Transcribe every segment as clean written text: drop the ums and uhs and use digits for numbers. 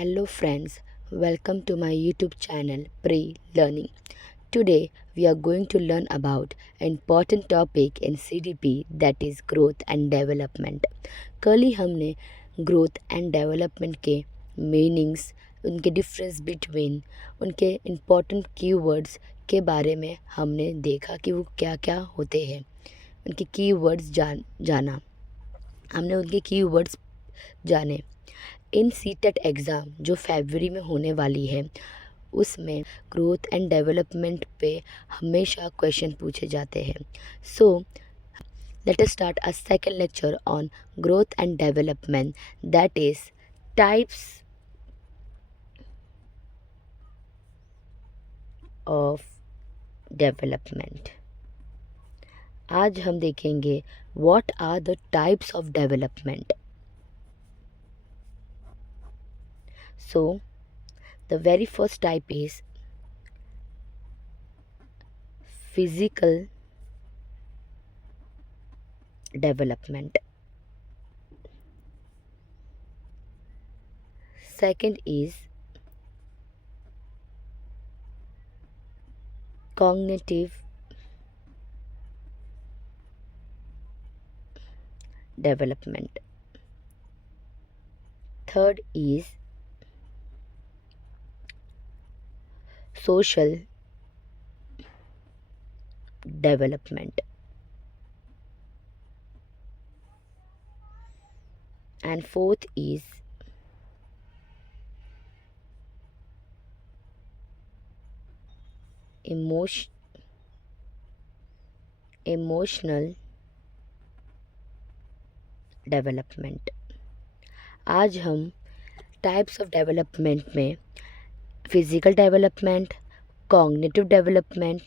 Hello friends, welcome to my YouTube channel Pre Learning. Today we are going to learn about an important topic in CDP, that is growth and development. कल ही हमने growth and development के मीनिंग्स, उनके difference between, उनके important keywords के बारे में हमने देखा कि वो क्या क्या होते हैं। उनके कीवर्ड्स जाना, हमने उनके कीवर्ड्स जाने। इन सीटेट एग्ज़ाम जो फरवरी में होने वाली है, उसमें ग्रोथ एंड डेवलपमेंट पे हमेशा क्वेश्चन पूछे जाते हैं। So let us start a second lecture on growth and development, that is types of development. आज हम देखेंगे what are the types of development. So, the very first type is physical development. Second is cognitive development. Third is social development. And fourth is emotional development. आज हम types of development में physical development, cognitive development,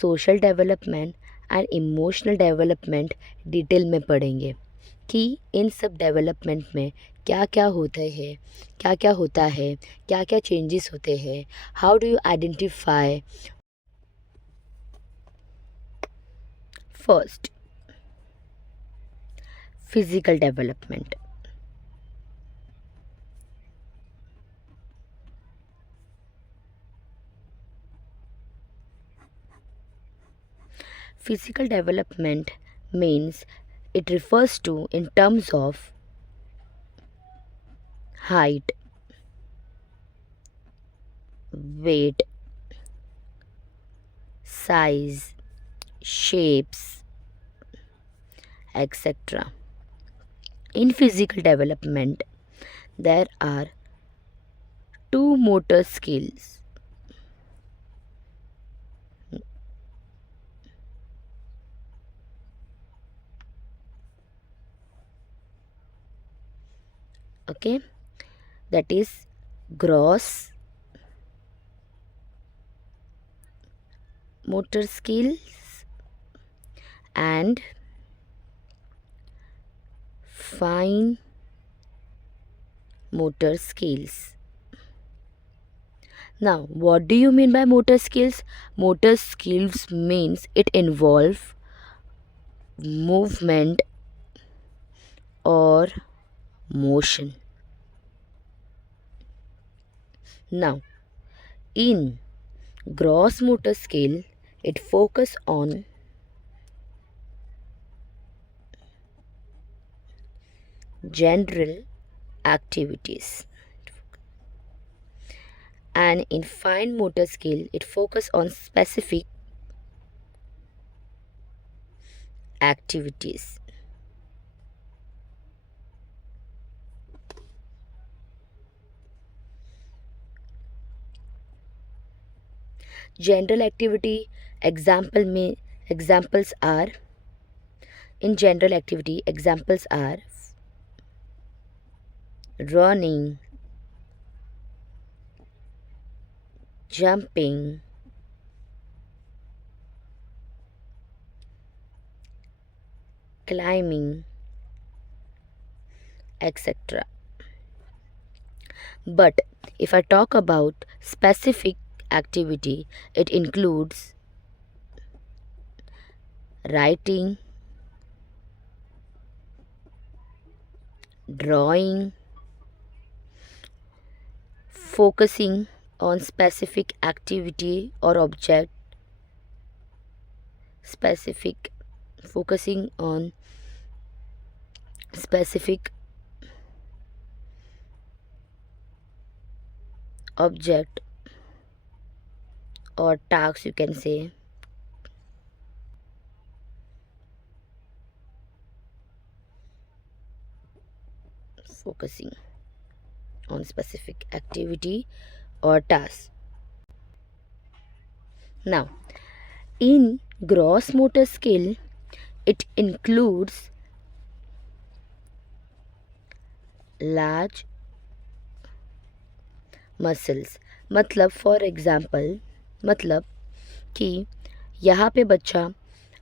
social development and emotional development detail में पढ़ेंगे कि इन सब डेवलपमेंट में क्या क्या होता है, क्या क्या चेंजेस होते हैं, how do you identify. First, physical development. Physical development means it refers to in terms of height, weight, size, shapes, etc. In physical development, there are two motor skills. Okay, that is gross motor skills and fine motor skills. Now, what do you mean by motor skills? Motor skills means it involves movement or motion. Now, in gross motor skill, it focus on general activities, and in fine motor skill, it focus on specific activities. General activity examples are, in general activity examples are running, jumping, climbing, etc. But if I talk about specific activity, it includes writing, drawing, focusing on specific activity or object, specific focusing on specific object or task, you can say. Focusing on specific activity or task. Now, in gross motor skill, it includes large muscles. मतलब for example, मतलब कि यहाँ पे बच्चा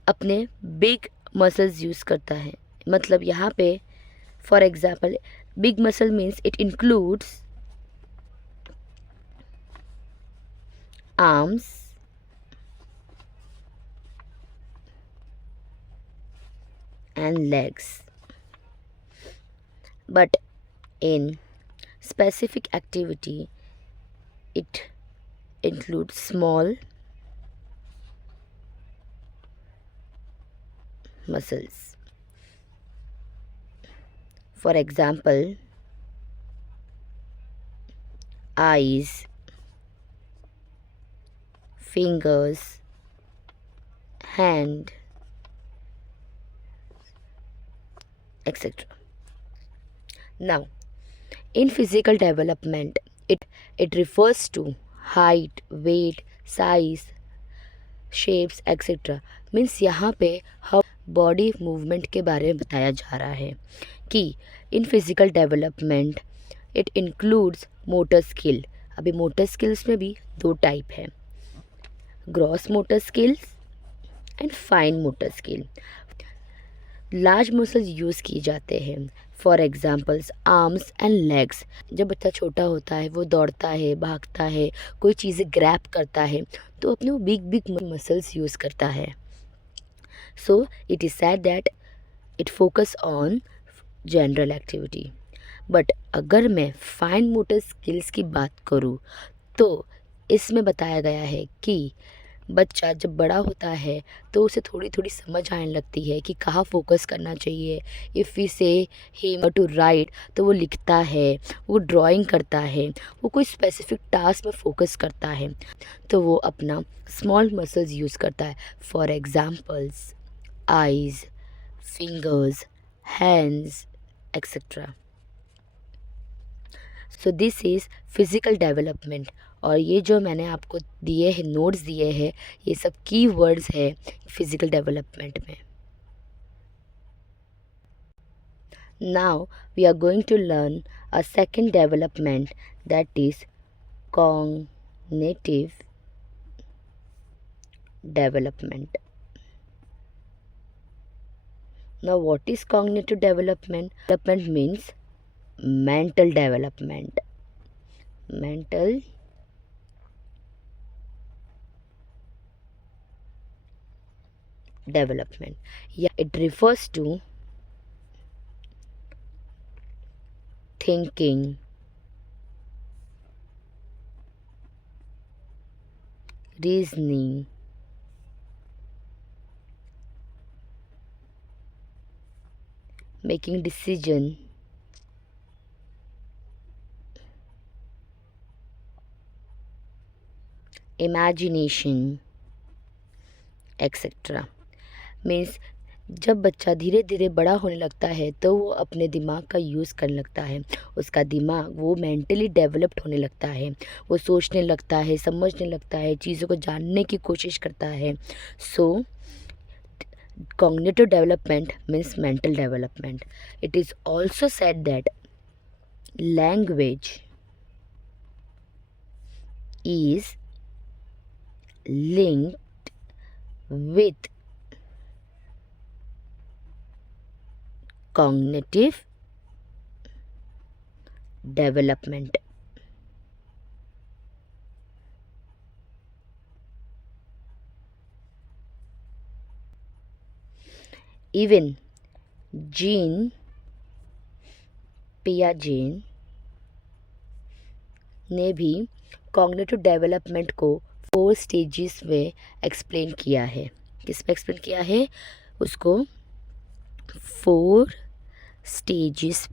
अपने big muscles use करता है. मतलब यहाँ पे for example big muscle means it includes arms, and legs. But in specific activity, it includes small muscles. For example, eyes, fingers, hand, etc. Now, in physical development, it refers to height, weight, size, shapes, etc. Means यहाँ पे हम body movement के बारे में बताया जा रहा है कि in physical development it includes motor skill. अभी मोटर स्किल्स में भी दो टाइप है, gross motor skills and fine motor skill. Large muscles use किए जाते हैं. For examples arms and legs. जब बच्चा छोटा होता है वो दौड़ता है, भागता है, कोई चीज़ें ग्रैब करता है तो अपने वो बिग बिग मसल्स यूज़ करता है. So it is sad that it focus on general activity. But अगर मैं फाइन मोटर स्किल्स की बात करूँ तो इसमें बताया गया है कि बच्चा जब बड़ा होता है तो उसे थोड़ी थोड़ी समझ आने लगती है कि कहाँ फोकस करना चाहिए. इफ़ वी से हिम टू राइट तो वो लिखता है, वो ड्राइंग करता है, वो कोई स्पेसिफिक टास्क में फोकस करता है तो वो अपना स्मॉल मसल्स यूज़ करता है. For examples eyes, fingers, hands, etcetera. So this is physical development. और ये जो मैंने आपको दिए हैं, नोट्स दिए हैं, ये सब की वर्ड्स है फिज़िकल डेवलपमेंट में. Now we are going to learn a second development that is cognitive development. Now, what is cognitive development? Development means mental development. Mental development. Yeah, it refers to thinking, reasoning, making decision, imagination, etc. Means जब बच्चा धीरे धीरे बड़ा होने लगता है तो वो अपने दिमाग का यूज़ करने लगता है. उसका दिमाग वो मेंटली डेवलप्ड होने लगता है, वो सोचने लगता है, समझने लगता है, चीज़ों को जानने की कोशिश करता है. सो cognitive development means mental development. It is also said that language is linked with cognitive development. Even Jean Piaget ने भी कॉग्निटिव डेवलपमेंट को 4 स्टेजेस में एक्सप्लेन किया है। किस में एक्सप्लेन किया है उसको? 4 स्टेजेस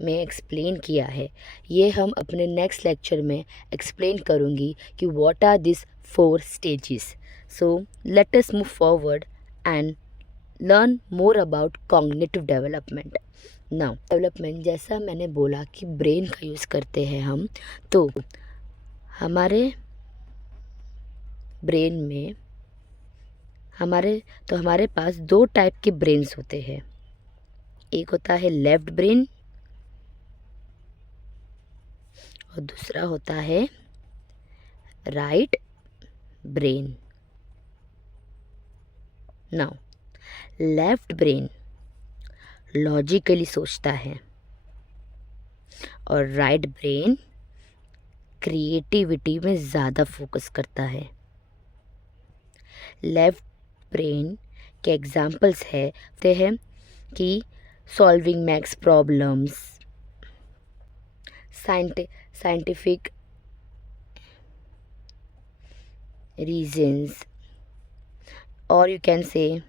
में एक्सप्लेन किया है। ये हम अपने नेक्स्ट लेक्चर में एक्सप्लेन करूँगी कि what are this 4 stages. So let us move forward and learn more about cognitive development. Now development, जैसा मैंने बोला कि ब्रेन का यूज़ करते हैं हम, तो हमारे ब्रेन में हमारे पास 2 टाइप के ब्रेन्स होते हैं। एक होता है लेफ्ट ब्रेन और दूसरा होता है right brain. Now left brain logically सोचता है और राइट ब्रेन क्रिएटिविटी में ज़्यादा फोकस करता है। लेफ्ट ब्रेन के एग्जाम्पल्स हैं कि solving maths problems, scientific reasons, or you can say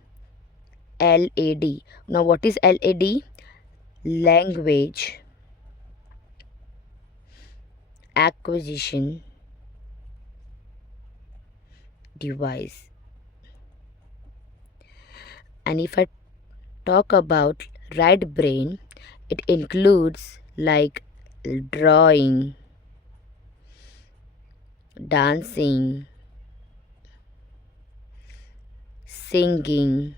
LAD. Now what is LAD? Language acquisition device. And if I talk about right brain, it includes like drawing, dancing, singing,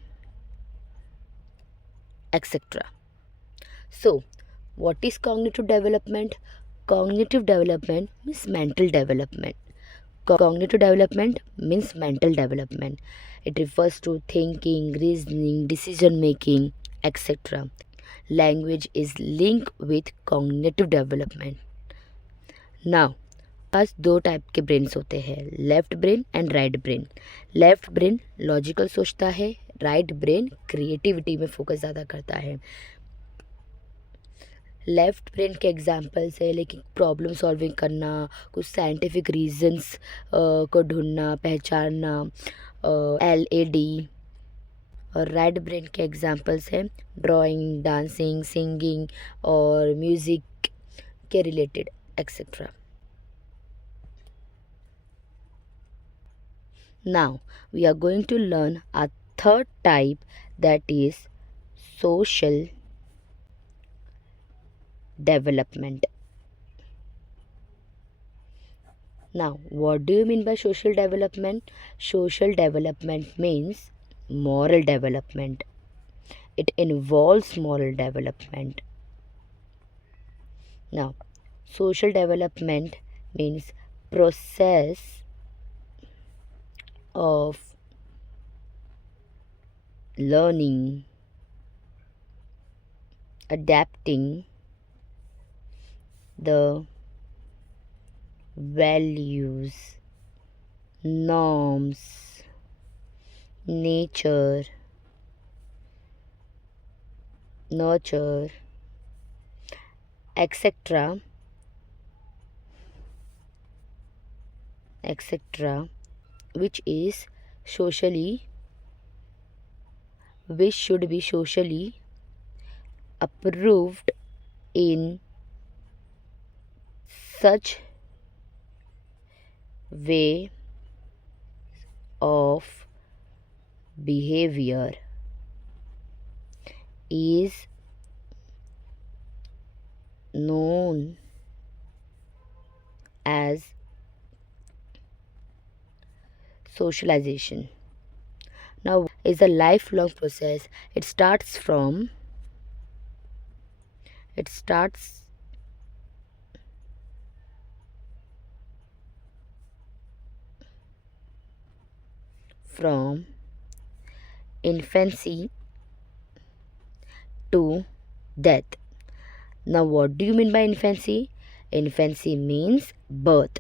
etc. So, what is cognitive development? Cognitive development means mental development. Cognitive development means mental development. It refers to thinking, reasoning, decision making, etc. Language is linked with cognitive development. Now, पास 2 टाइप के ब्रेन्स होते हैं, left brain and right brain. Left brain logical सोचता है, right brain creativity में फोकस ज़्यादा करता है। Left brain के एग्जांपल्स है लेकिन प्रॉब्लम सॉल्विंग करना, कुछ साइंटिफिक रीजंस को ढूंढना, पहचानना, LAD। और राइट ब्रेन के एग्जांपल्स हैं ड्राइंग, डांसिंग, सिंगिंग और म्यूज़िक के related etcetera. Now we are going to learn a third type, that is social development. Now what do you mean by social development? Social development means moral development. It involves moral development. Now social development means process of learning, adapting the values, norms, nature, nurture, etc., which should be socially approved in such way of behavior is known as socialization. Now is a lifelong process. It starts from infancy to death. Now what do you mean by infancy? Infancy means birth.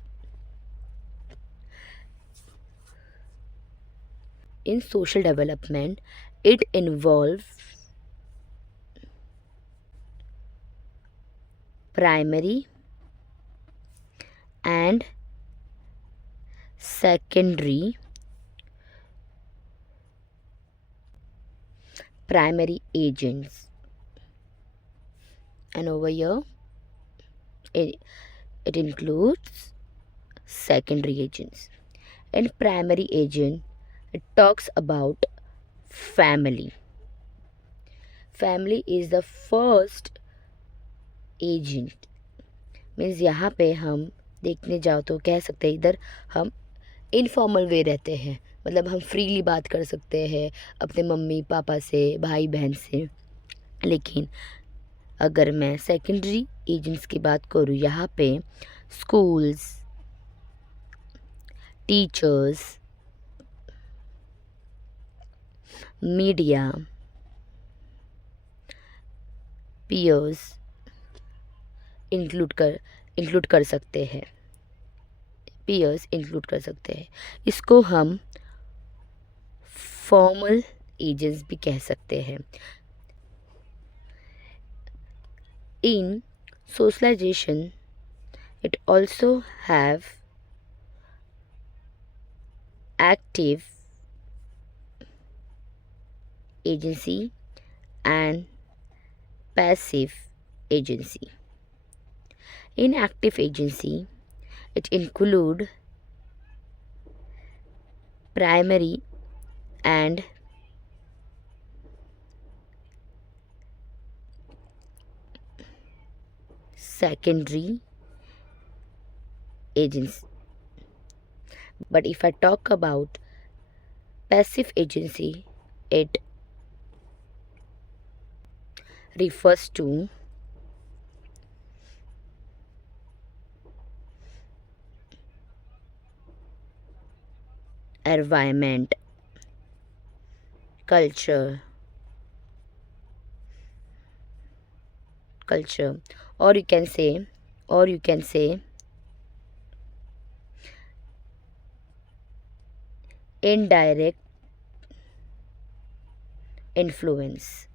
In social development, it involves primary, and secondary primary agents. And over here it includes secondary agents. And primary agent, it talks about family. Family is the first agent. Means यहाँ पे हम देखने जाओ तो कह सकते हैं इधर हम इनफॉर्मल वे रहते हैं, मतलब हम फ्रीली बात कर सकते हैं अपने मम्मी पापा से, भाई बहन से। लेकिन अगर मैं सेकेंडरी एजेंट्स की बात करूँ, यहाँ पे schools, teachers, media, peers include कर सकते हैं। पीयर्स इंक्लूड कर सकते हैं। इसको हम फॉर्मल एजेंट्स भी कह सकते हैं। इन socialization, it also have active agency and passive agency. In active agency, it include primary and secondary agents. But if I talk about passive agency, it refers to environment, culture, or you can say indirect influence.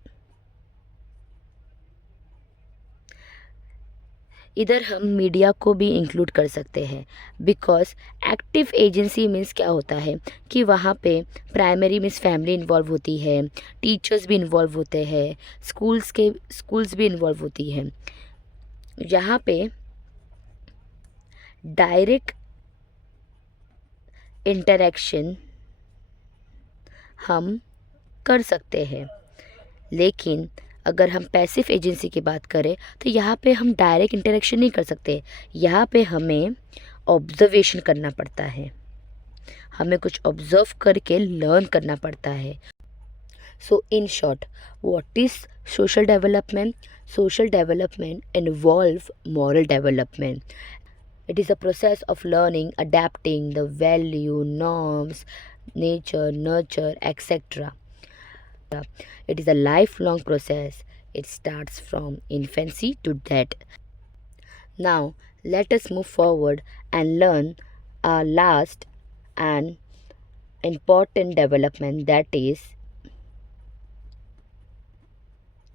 इधर हम मीडिया को भी इंक्लूड कर सकते हैं, because active agency means क्या होता है कि वहाँ पे प्राइमरी मीन्स फैमिली इन्वॉल्व होती है, टीचर्स भी इन्वॉल्व होते हैं, स्कूल्स भी इन्वॉल्व होती है। यहाँ पे डायरेक्ट इंटरेक्शन हम कर सकते हैं। लेकिन अगर हम पैसिव एजेंसी की बात करें तो यहाँ पे हम डायरेक्ट इंटरेक्शन नहीं कर सकते। यहाँ पे हमें ऑब्जर्वेशन करना पड़ता है, हमें कुछ ऑब्जर्व करके लर्न करना पड़ता है। So in short, what is social development? Social development involve moral development. It is a process of learning, adapting the value, norms, nature, nurture, etc. It is a lifelong process. It starts from infancy to death. Now, let us move forward and learn our last and important development, that is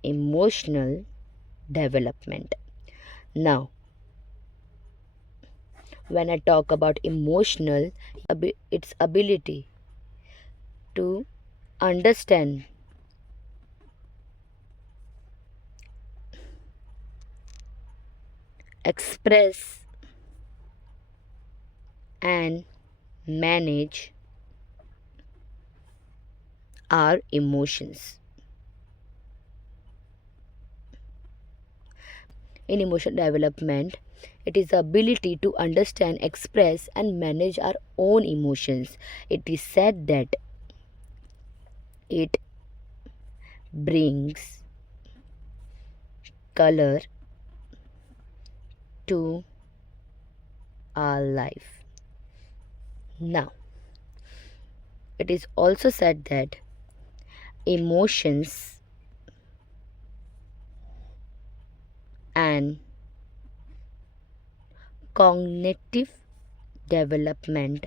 emotional development. Now, when I talk about emotional, its ability to understand, express, and manage our emotions. In emotional development, it is the ability to understand, express, and manage our own emotions. It is said that it brings color to our life. Now, it is also said that emotions and cognitive development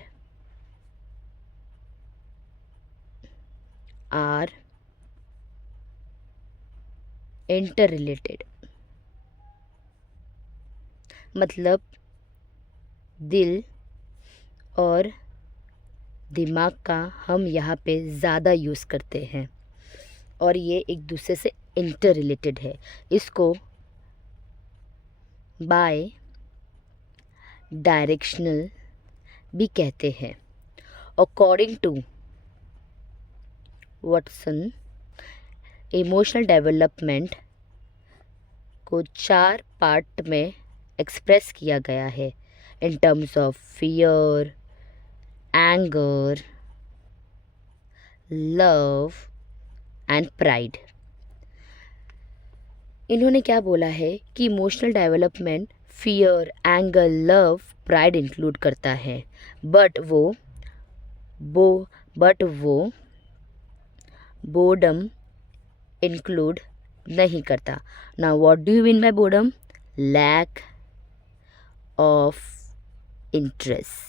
are interrelated. मतलब दिल और दिमाग का हम यहाँ पे ज़्यादा यूज़ करते हैं और ये एक दूसरे से इंटर रिलेटेड है। इसको बाय डायरेक्शनल भी कहते हैं। According to Watson, emotional development को 4 पार्ट में एक्सप्रेस किया गया है in terms of fear, anger, love and pride. इन्होंने क्या बोला है कि emotional development fear, anger, love, pride include करता है, बट वो बोर्डम इंक्लूड नहीं करता। Now what do you mean by boredom? Lack of interest.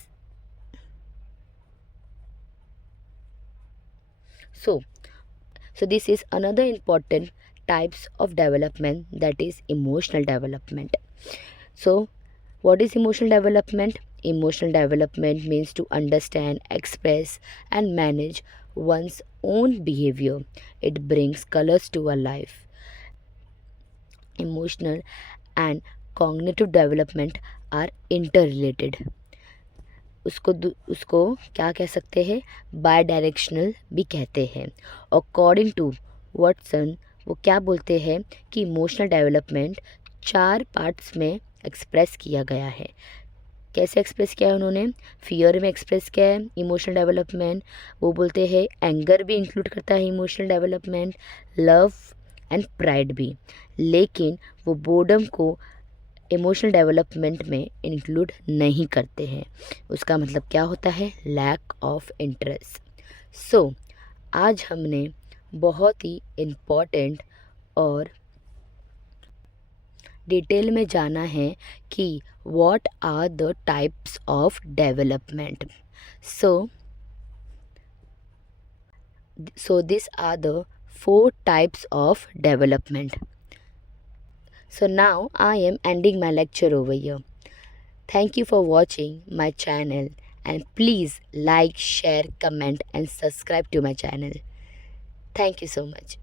So this is another important types of development, that is emotional development. So what is emotional development? Emotional development means to understand, express and manage one's own behavior. It brings colors to our life. Emotional and cognitive development are interrelated. उसको क्या कह सकते हैं? Bye directional भी कहते हैं। According to Watson, वो क्या बोलते हैं कि इमोशनल डेवलपमेंट 4 पार्ट्स में एक्सप्रेस किया गया है। कैसे एक्सप्रेस किया है उन्होंने? फियर में एक्सप्रेस किया है इमोशनल डेवलपमेंट। वो बोलते हैं एंगर भी इंक्लूड करता है emotional development, love and pride भी, लेकिन वो बोर्डम को इमोशनल डेवलपमेंट में इंक्लूड नहीं करते हैं। उसका मतलब क्या होता है? Lack of interest. सो आज हमने बहुत ही इम्पॉर्टेंट और डिटेल में जाना है कि what are the types of development. So this are the 4 types of development. So now I am ending my lecture over here. Thank you for watching my channel, and please like, share, comment and subscribe to my channel. Thank you so much.